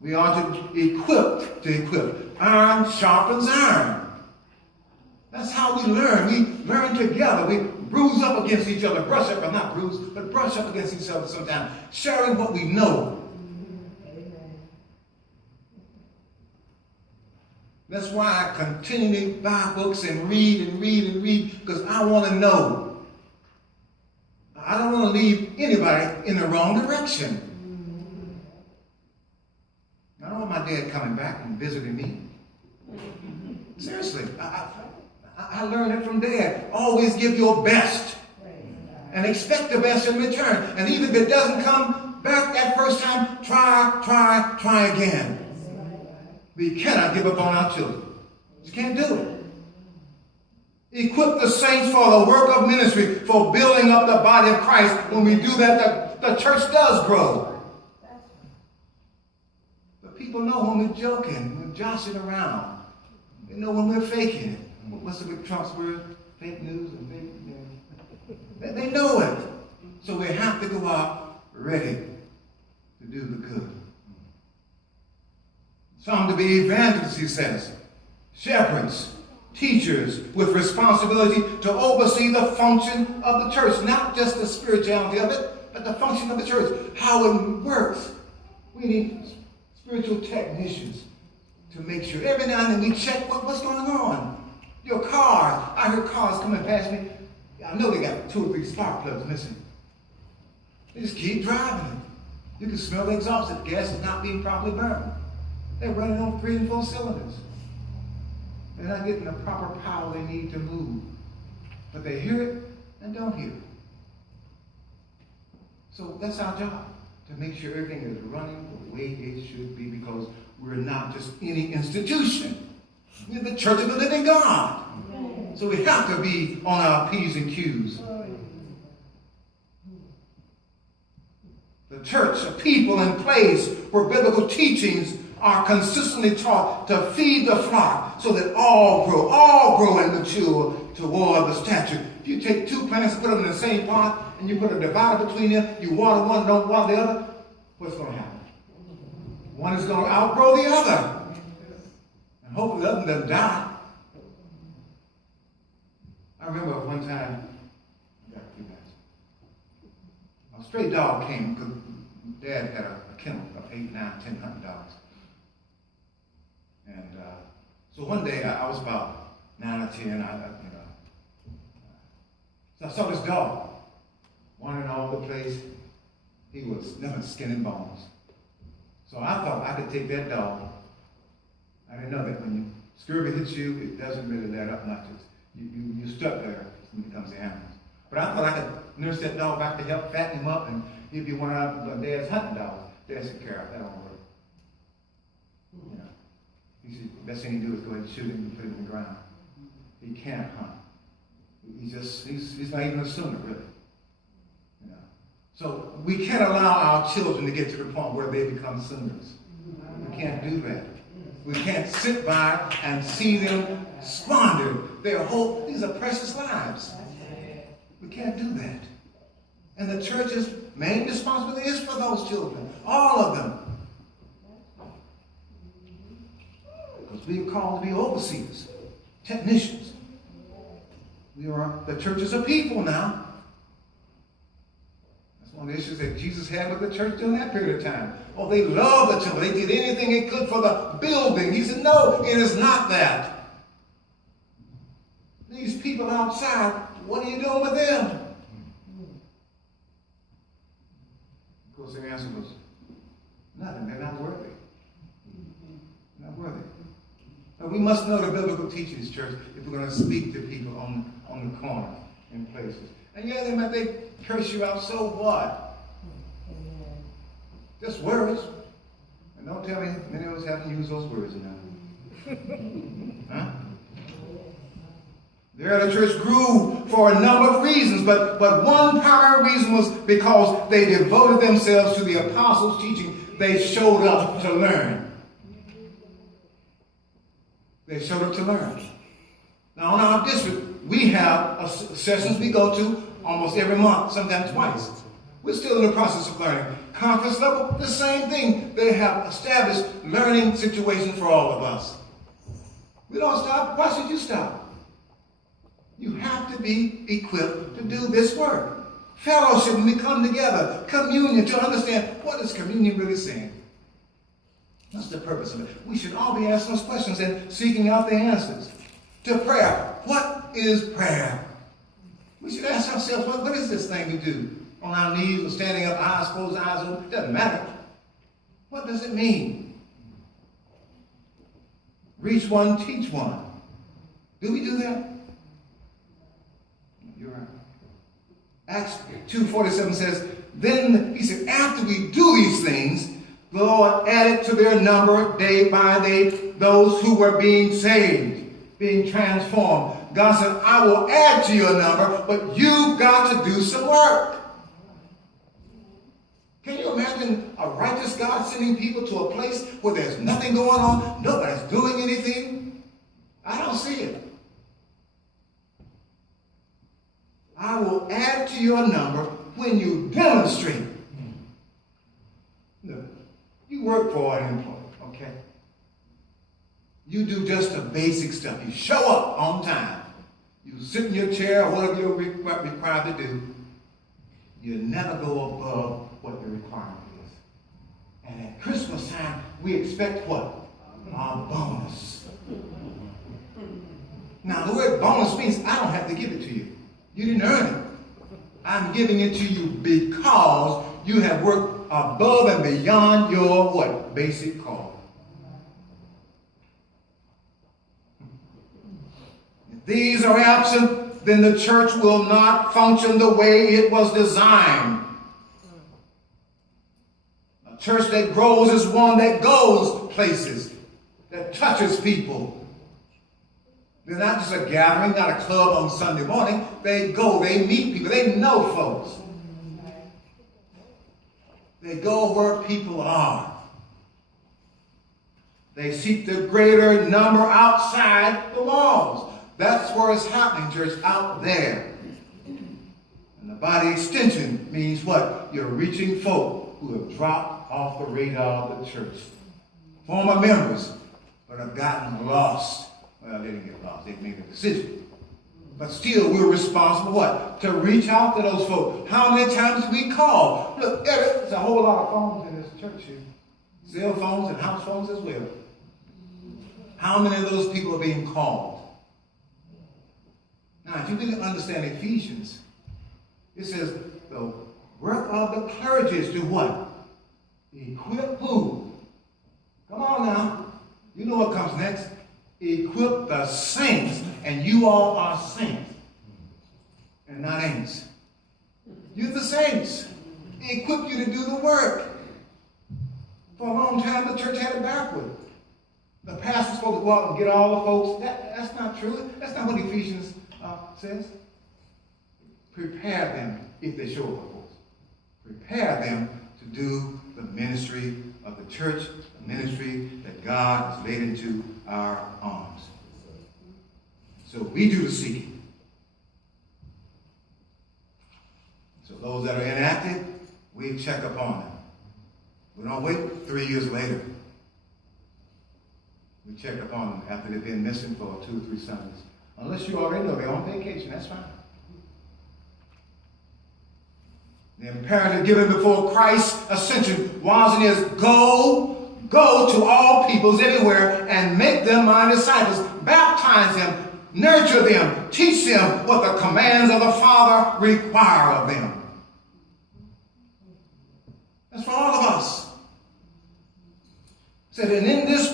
We are to equip. Iron sharpens iron. That's how we learn. We learn together. We bruise up against each other. Brush up, or not bruise, but brush up against each other sometimes. Sharing what we know. That's why I continually buy books and read, because I want to know. I don't want to lead anybody in the wrong direction. I don't want my dad coming back and visiting me. Seriously, I learned it from Dad. Always give your best and expect the best in return. And even if it doesn't come back that first time, try again. We cannot give up on our children. You can't do it. Equip the saints for the work of ministry, for building up the body of Christ. When we do that, the church does grow. But people know when we're joking, we're joshing around. They know when we're faking it. What's the big Trump's word? Fake news and fake, you know. They know it. So we have to go out ready to do the good. Some to be evangelists, he says. Shepherds, teachers with responsibility to oversee the function of the church. Not just the spirituality of it, but the function of the church. How it works. We need spiritual technicians to make sure. Every now and then we check what's going on. Your cars. I heard cars coming past me. I know they got 2 or 3 spark plugs missing. They just keep driving them. You can smell the exhaust. The gas is not being properly burned. They're running on 3 and 4 cylinders. They're not getting the proper power they need to move. But they hear it and don't hear it. So that's our job, to make sure everything is running the way it should be, because we're not just any institution. We're the church of the living God. So we have to be on our P's and Q's. The church, a people and place where biblical teachings are consistently taught to feed the flock so that all grow and mature toward the stature. If you take 2 plants and put them in the same pot and you put a divider between them, you water one, don't water the other, what's going to happen? One is going to outgrow the other. And hopefully the other doesn't die. I remember one time, a stray dog came because Dad had a kennel of $8, $9, $10 and so one day I was about 9 or 10. So I saw this dog wandering all over the place. He was nothing skin and bones. So I thought I could take that dog. I didn't know that when scurvy hits you, it doesn't really let up much. You're stuck there when it comes to animals. But I thought I could nurse that dog back to help fatten him up, and he'd be one of Dad's hunting dogs. Dad said, Carroll, that don't work. You know, he said, the best thing you do is go ahead and shoot him and put him in the ground. He can't hunt. He's not even a sooner, really. You know. So we can't allow our children to get to the point where they become sooners. We can't do that. We can't sit by and see them squander their whole, these are precious lives. We can't do that. And the church's main responsibility is for those children. All of them. Because we are called to be overseers, technicians. The church is a people now. That's one of the issues that Jesus had with the church during that period of time. Oh, they loved the temple. They did anything they could for the building. He said, no, it is not that. These people outside, what are you doing with them? Of course, their answer was, nothing. They're not worthy. Not worthy. But we must know the biblical teachings, church, if we're going to speak to people on the corner in places. And yeah, they curse you out, so what? Just words. And don't tell me many of us haven't used those words enough. Huh? The early church grew for a number of reasons, but one primary reason was because they devoted themselves to the apostles' teaching. They showed up to learn. They showed up to learn. Now, in our district, we have sessions we go to almost every month, sometimes twice. We're still in the process of learning. Conference level, the same thing. They have established learning situations for all of us. We don't stop. Why should you stop? You have to be equipped to do this work. Fellowship, when we come together. Communion, to understand what is communion really saying. What's the purpose of it? We should all be asking those questions and seeking out the answers. To prayer, what is prayer? We should ask ourselves, what is this thing we do? On our knees or standing up, eyes closed, eyes open? It doesn't matter. What does it mean? Reach one, teach one. Do we do that? You're right. Acts 2:47 says, then he said, after we do these things, the Lord added to their number day by day those who were being saved, being transformed. God said, I will add to your number, but you've got to do some work. Can you imagine a righteous God sending people to a place where there's nothing going on, nobody's doing anything? I don't see it. I will add to your number when you demonstrate. Look, you work for an employer, okay? You do just the basic stuff. You show up on time. You sit in your chair or whatever you're required to do. You never go above what the requirement is. And at Christmas time, we expect what? Our bonus. Now, the word bonus means I don't have to give it to you. You didn't earn it. I'm giving it to you because you have worked above and beyond your what? Basic call. If these are absent, then the church will not function the way it was designed. A church that grows is one that goes places, that touches people. They're not just a gathering, not a club on Sunday morning. They go, they meet people, they know folks. They go where people are. They seek the greater number outside the walls. That's where it's happening, church, out there. And the body extension means what? You're reaching folk who have dropped off the radar of the church. Former members, but have gotten lost. Well, they didn't get lost. They made a decision. But still, we're responsible, what? To reach out to those folks. How many times do we call? Look, there's a whole lot of phones in this church here. Cell phones and house phones as well. How many of those people are being called? Now, if you didn't understand Ephesians, it says the work of the clergy is to what? Equip who? Come on now. You know what comes next. Equip the saints. And you all are saints. And not ain'ts. You're the saints. They equip you to do the work. For a long time, the church had it backward. The pastor's supposed to go out and get all the folks. That's not true. That's not what Ephesians says. Prepare them if they show up, of course. Prepare them to do the ministry of the church, the ministry that God has laid into our arms. So we do the seeking. So those that are inactive, we check upon them. We don't wait 3 years later. We check upon them after they've been missing for 2 or 3 Sundays. Unless you already know they're on vacation, that's fine. The imperative given before Christ's ascension was and is go to all peoples everywhere and make them my disciples. Baptize them, nurture them, teach them what the commands of the Father require of them. That's for all of us. Said, and in this